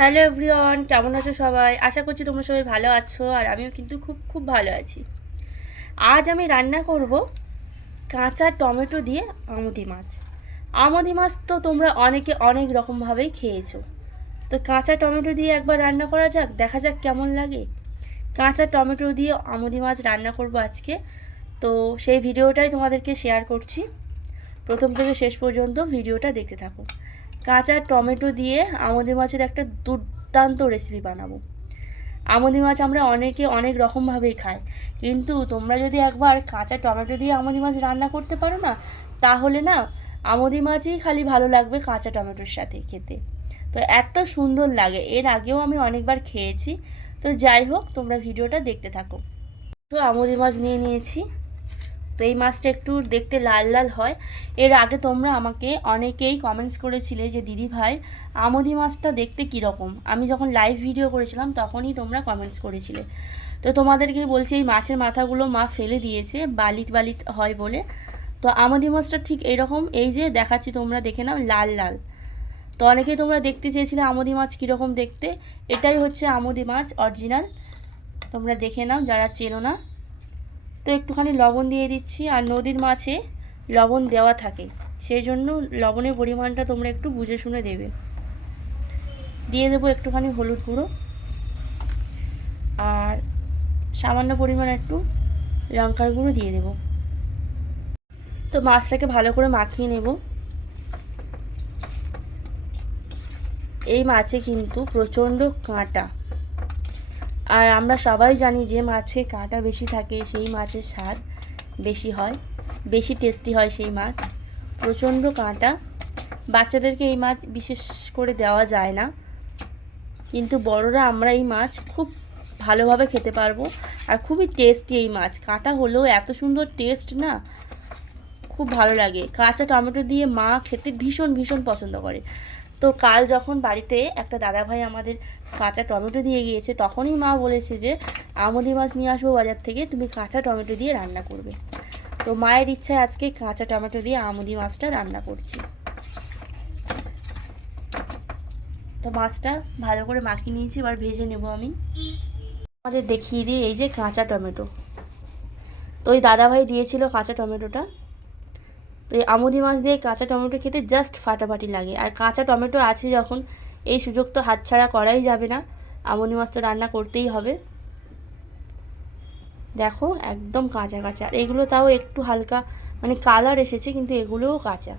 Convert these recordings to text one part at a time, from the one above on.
Hello everyone, কেমন আছো সবাই? আশা করছি তোমরা সবাই ভালো আছো, আর আমিও কিন্তু খুব খুব ভালো আছি। আজ আমি রান্না করব কাঁচা টমেটো দিয়ে আমুদি মাছ। আমুদি মাছ তো তোমরা অনেকে অনেক রকমভাবেই খেয়েছো। তো কাঁচা টমেটো দিয়ে একবার রান্না করা যাক, দেখা যাক কেমন লাগে। কাঁচা টমেটো দিয়ে আমুদি মাছ রান্না করব আজকে। তো সেই ভিডিওটাই তোমাদেরকে শেয়ার করছি। প্রথম থেকে শেষ পর্যন্ত ভিডিওটা দেখতে থাকো। কাঁচা টমেটো দিয়ে আমুদি মাছের একটা দুর্দান্ত রেসিপি বানাবো। আমুদি মাছ আমরা অনেকে অনেক রকমভাবেই খাই, কিন্তু তোমরা যদি একবার কাঁচা টমেটো দিয়ে আমুদি মাছ রান্না করতে পারো না, তাহলে না আমুদি মাছই খালি ভালো লাগবে কাঁচা টমেটোর সাথে খেতে। তো এত সুন্দর লাগে, এর আগেও আমি অনেকবার খেয়েছি। তো যাই হোক, তোমরা ভিডিওটা দেখতে থাকো। তো আমুদি মাছ নিয়ে নিয়েছি। তো এই মাছটা একটু দেখতে লাল লাল হয়। এর আগে তোমরা আমাকে অনেকেই কমেন্টস করেছিলে যে দিদি ভাই, আমুদি মাছটা দেখতে কীরকম। আমি যখন লাইভ ভিডিও করেছিলাম তখনই তোমরা কমেন্টস করেছিলে। তো তোমাদেরকে বলছি, এই মাছের মাথাগুলো মা ফেলে দিয়েছে, বালিত বালিত হয় বলে। তো আমুদি মাছটা ঠিক এইরকম, এই যে দেখাচ্ছি তোমরা দেখে নাও, লাল লাল। তো অনেকেই তোমরা দেখতে চেয়েছিলে আমুদি মাছ কীরকম দেখতে। এটাই হচ্ছে আমুদি মাছ অরিজিনাল, তোমরা দেখে নাও যারা চেনো না। তো একটুখানি লবণ দিয়ে দিচ্ছি, আর নদীর মাছে লবণ দেওয়া থাকে, সেই জন্য লবণের পরিমাণটা তোমরা একটু বুঝে শুনে দেবে। দিয়ে দেবো একটুখানি হলুদ গুঁড়ো, আর সামান্য পরিমাণ একটু লঙ্কার গুঁড়ো দিয়ে দেব। তো মাছটাকে ভালো করে মাখিয়ে নেব। এই মাছে কিন্তু প্রচণ্ড কাঁটা, আর আমরা সবাই জানি যে মাছে কাঁটা বেশি থাকে সেই মাছের স্বাদ বেশি হয়, বেশি টেস্টি হয় সেই মাছ। প্রচণ্ড কাঁটা, বাচ্চাদেরকে এই মাছ বিশেষ করে দেওয়া যায় না, কিন্তু বড়রা আমরা এই মাছ খুব ভালোভাবে খেতে পারবো। আর খুবই টেস্টি এই মাছ, কাঁটা হলেও এত সুন্দর টেস্ট না, খুব ভালো লাগে। কাঁচা টমেটো দিয়ে মা খেতে ভীষণ ভীষণ পছন্দ করে। তো কাল যখন বাড়িতে একটা দাদাভাই আমাদের কাঁচা টমেটো দিয়ে গিয়েছে, তখনই মা বলেছে যে আমুদি মাছ নিয়ে আসবো বাজার থেকে, তুমি কাঁচা টমেটো দিয়ে রান্না করবে। তো মায়ের ইচ্ছায় আজকে কাঁচা টমেটো দিয়ে আমুদি মাছটা রান্না করছি। তো মাছটা ভালো করে মাখিয়ে নিয়েছি, এবার ভেজে নেব আমি। আমাদের দেখিয়ে দিই, এই যে কাঁচা টমেটো। তো ওই দাদাভাই দিয়েছিল কাঁচা টমেটোটা। তো এই আমুদি মাছ দিয়ে কাঁচা টমেটো খেতে জাস্ট ফাটাফাটি লাগে। আর কাঁচা টমেটো আছে যখন, এই সুযোগ তো হাতছাড়া করাই যাবে না, আমুদি মাছটা রান্না করতেই হবে। দেখো একদম কাঁচা কাঁচা, আর এগুলো তাও একটু হালকা মানে কালার এসেছে, কিন্তু এগুলোও কাঁচা।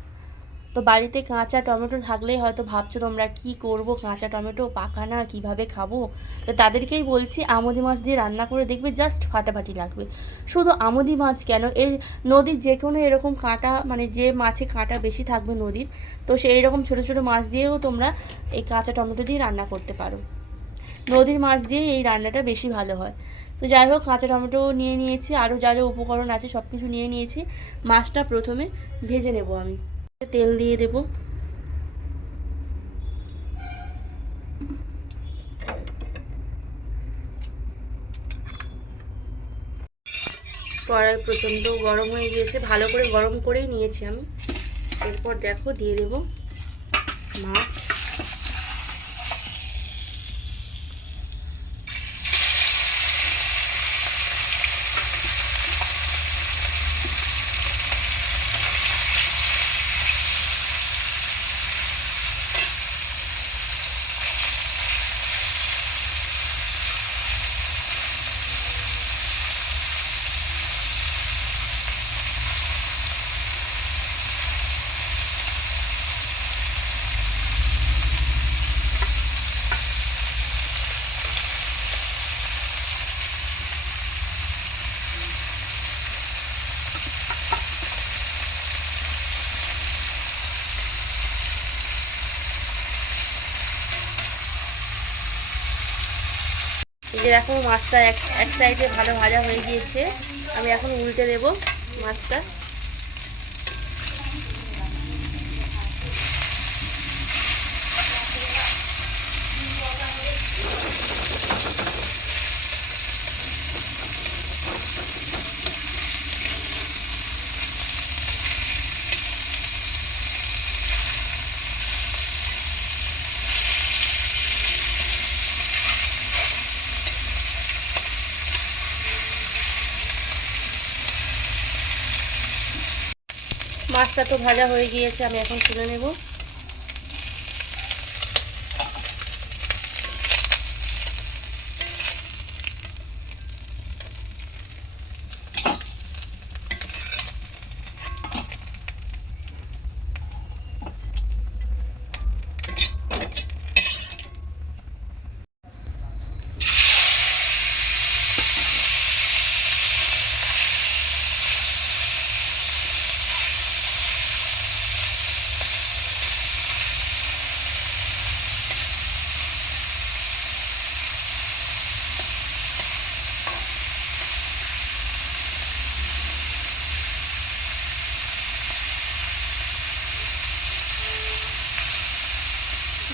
তো বাড়িতে কাঁচা টমেটো থাকলেই হয়তো ভাবছো তোমরা কি করব, কাঁচা টমেটো পাকা না, কীভাবে খাবো। তো তাদেরকেই বলছি, আমুদি মাছ দিয়ে রান্না করে দেখবে, জাস্ট ফাটাফাটি লাগবে। শুধু আমুদি মাছ কেন, এর নদীর যে কোনো এরকম কাঁটা, মানে যে মাছে কাঁটা বেশি থাকবে নদীর, তো সেই রকম ছোটো ছোটো মাছ দিয়েও তোমরা এই কাঁচা টমেটো দিয়ে রান্না করতে পারো। নদীর মাছ দিয়ে এই রান্নাটা বেশি ভালো হয়। তো যাই হোক, কাঁচা টমেটো নিয়ে নিয়েছি, আরও যা যা উপকরণ আছে সব কিছু নিয়ে নিয়েছি। মাছটা প্রথমে ভেজে নেব আমি। তেল দিয়ে দেব। কড়াই প্রচণ্ড গরম হয়ে গিয়েছে, ভালো করে গরম করেই নিয়েছি আমি। এরপর দেখো দিয়ে দেব মাছ। এই যে দেখো মাছটা এক এক সাইডে ভালো ভাজা হয়ে গিয়েছে, আমি এখন উল্টে দেব মাছটা। মাছটা তো ভাজা হয়ে গিয়েছে, আমি এখন তুলে নেব।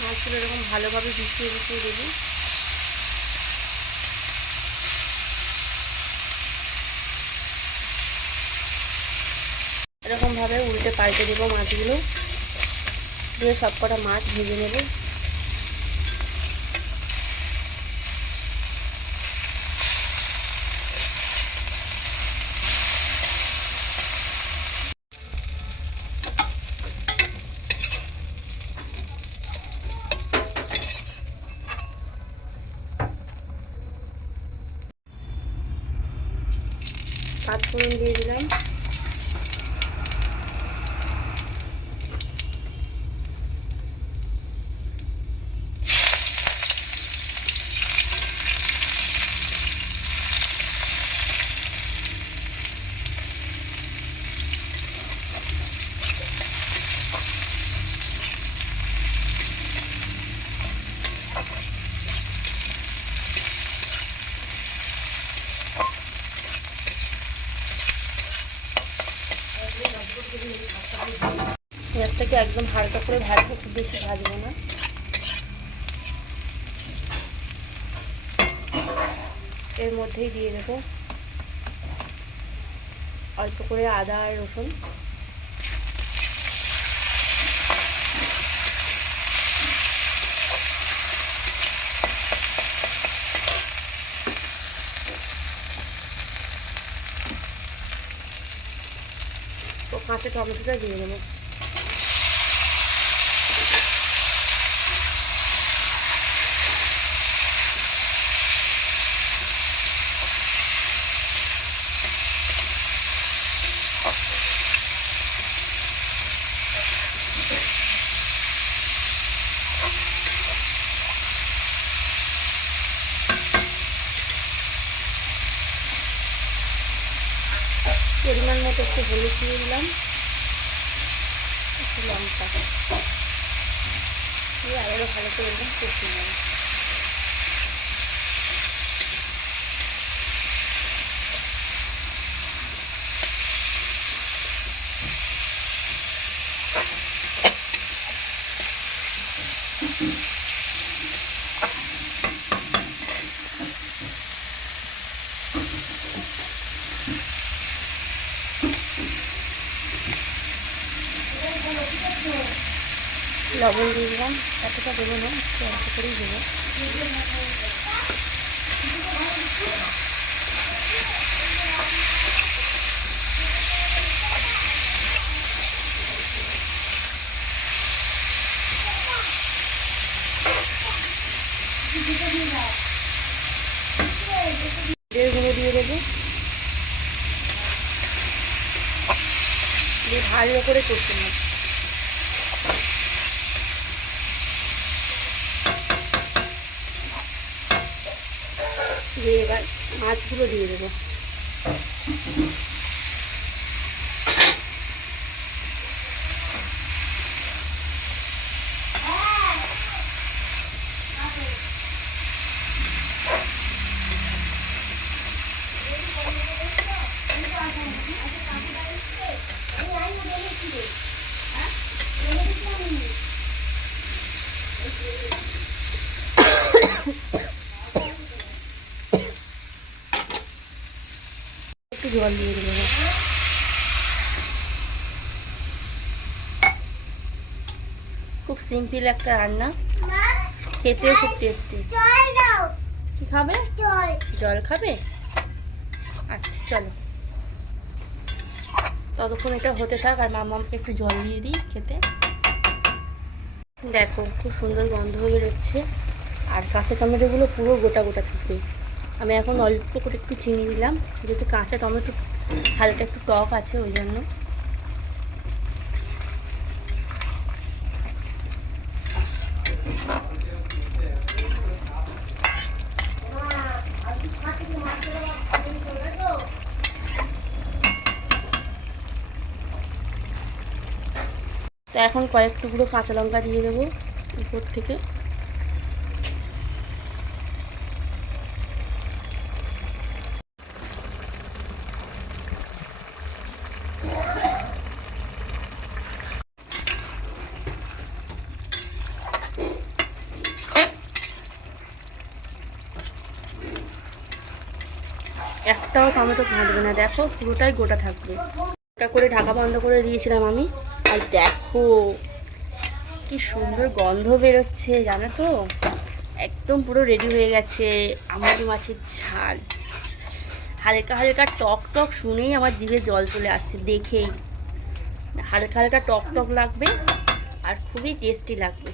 মাছগুলো এরকম ভালোভাবে মিশিয়ে দেবো। এরকমভাবে উল্টে পাল্টে দেবো মাছগুলো দিয়ে সব কটা মাছ ভেজে নেব। পাঁচফোড়ন দিয়ে দিলাম, পেঁয়াজটাকে একদম হালকা করে ভাজবো, খুব বেশি ভাজবো না। এর মধ্যেই দিয়ে দেবো অল্প করে আদা আর রসুন। তো কাঁচা টমেটোটা দিয়ে দেবো। পরিমাণ মতো একটু হলুদ দিয়ে দিলাম, একটু লঙ্কা দিয়ে আবারও ভালো করে একদম কষিয়ে নেব। লবণ দিয়ে দিলাম, এতটা দেবো না, একটু অল্প করেই দেবো। গুঁড়ো দিয়ে দেবো, দিয়ে ভালো করে কষিয়ে নেব। দিয়ে এবার মাছগুলো দিয়ে দেবো। একটু জল দিয়ে দেবো। খুব সিম্পল একটা রান্না, খেতেও খুব টেস্টি। কি খাবে? জল খাবে? আচ্ছা চলো। ততক্ষণ এটা হতে থাক, আর মামাকে একটু জল দিয়ে দিই খেতে। দেখো খুব সুন্দর গন্ধ হয়ে বেরোচ্ছে, আর কাঁচা টমেটোগুলো পুরো গোটা গোটা থাকবে। আমি এখন অল্প করে একটু চিনি দিলাম, যেহেতু কাঁচা টমেটো হালকা একটু টক আছে ওই জন্য। তো এখন কয়েক টুকরো কাঁচা লঙ্কা দিয়ে দেবো উপর থেকে। একটাও টমেটো কাটবে না, দেখো পুরোটাই গোটা থাকবে। একটা করে ঢাকা বন্ধ করে দিয়েছিলাম আমি, আর দেখো কি সুন্দর গন্ধ বেরোচ্ছে জানো তো। একদম পুরো রেডি হয়ে গেছে আমুদি মাছের ঝাল। হালকা হালকা টক টক শুনেই আমার জিভে জল চলে আসছে দেখেই। হালকা হালকা টক টক লাগবে আর খুবই টেস্টি লাগবে।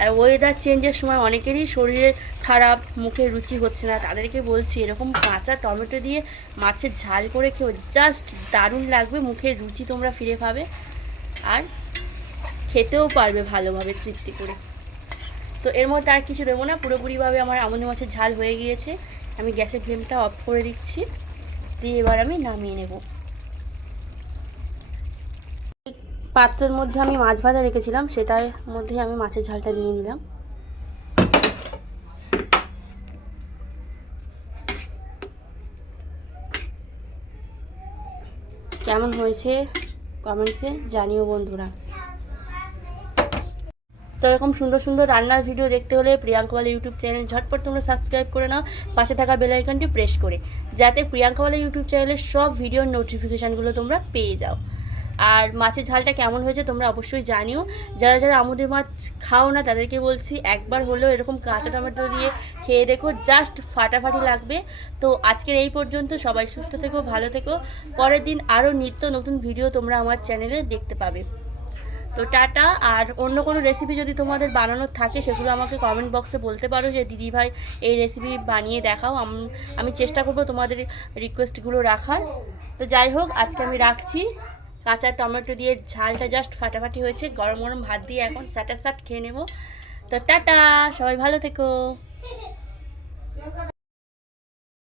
আর ওয়েদার চেঞ্জের সময় অনেকেরই শরীরে খারাপ, মুখে রুচি হচ্ছে না, তাদেরকে বলছি এরকম কাঁচা টমেটো দিয়ে মাছের ঝাল করে খেও, জাস্ট দারুণ লাগবে, মুখের রুচি তোমরা ফিরে পাবে আর খেতেও পারবে ভালোভাবে তৃপ্তি করে। তো এর মধ্যে আর কিছু দেবো না, পুরোপুরিভাবে আমার আমুদি মাছের ঝাল হয়ে গিয়েছে। আমি গ্যাসের ফ্লেমটা অফ করে দিচ্ছি, দিয়ে এবার আমি নামিয়ে নেব। পাত্রের মধ্যে আমি মাছ ভাজা রেখেছিলাম, সেটার মধ্যে আমি মাছের ঝালটা দিয়ে নিলাম। কেমন হয়েছে কমেন্টসে জানিও বন্ধুরা। তো এরকম সুন্দর সুন্দর রান্নার ভিডিও দেখতে হলে প্রিয়াঙ্কাওয়ালা ইউটিউব চ্যানেল ঝটপট তোমরা সাবস্ক্রাইব করে নাও, পাশে থাকা বেল আইকনটি প্রেস করে, যাতে প্রিয়াঙ্কাওয়ালা ইউটিউব চ্যানেলের সব ভিডিওর নোটিফিকেশানগুলো তোমরা পেয়ে যাও। আর মাছের ঝালটা কেমন হয়েছে তোমরা অবশ্যই জানিও। যারা যারা আমুদি মাছ খাও না তাদেরকে বলছি একবার হলেও এরকম কাঁচা টমেটো দিয়ে খেয়ে দেখো, জাস্ট ফাটাফাটি লাগবে। তো আজকের এই পর্যন্ত, সবাই সুস্থ থেকো, ভালো থেকো। পরের দিন আরও নিত্য নতুন ভিডিও তোমরা আমার চ্যানেলে দেখতে পাবে। তো টাটা। আর অন্য কোনো রেসিপি যদি তোমাদের বানানোর থাকে সেগুলো আমাকে কমেন্ট বক্সে বলতে পারো যে দিদিভাই এই রেসিপি বানিয়ে দেখাও, আমি চেষ্টা করবো তোমাদের রিকোয়েস্টগুলো রাখার। তো যাই হোক, আজকে আমি রাখছি। কাঁচা টমেটো দিয়ে ঝালটা জাস্ট ফাটাফাটি হয়েছে, গরম গরম ভাত দিয়ে এখন স্যাটাস্যাট খেয়ে নেব। তো টাটা, সবাই ভালো থেকো।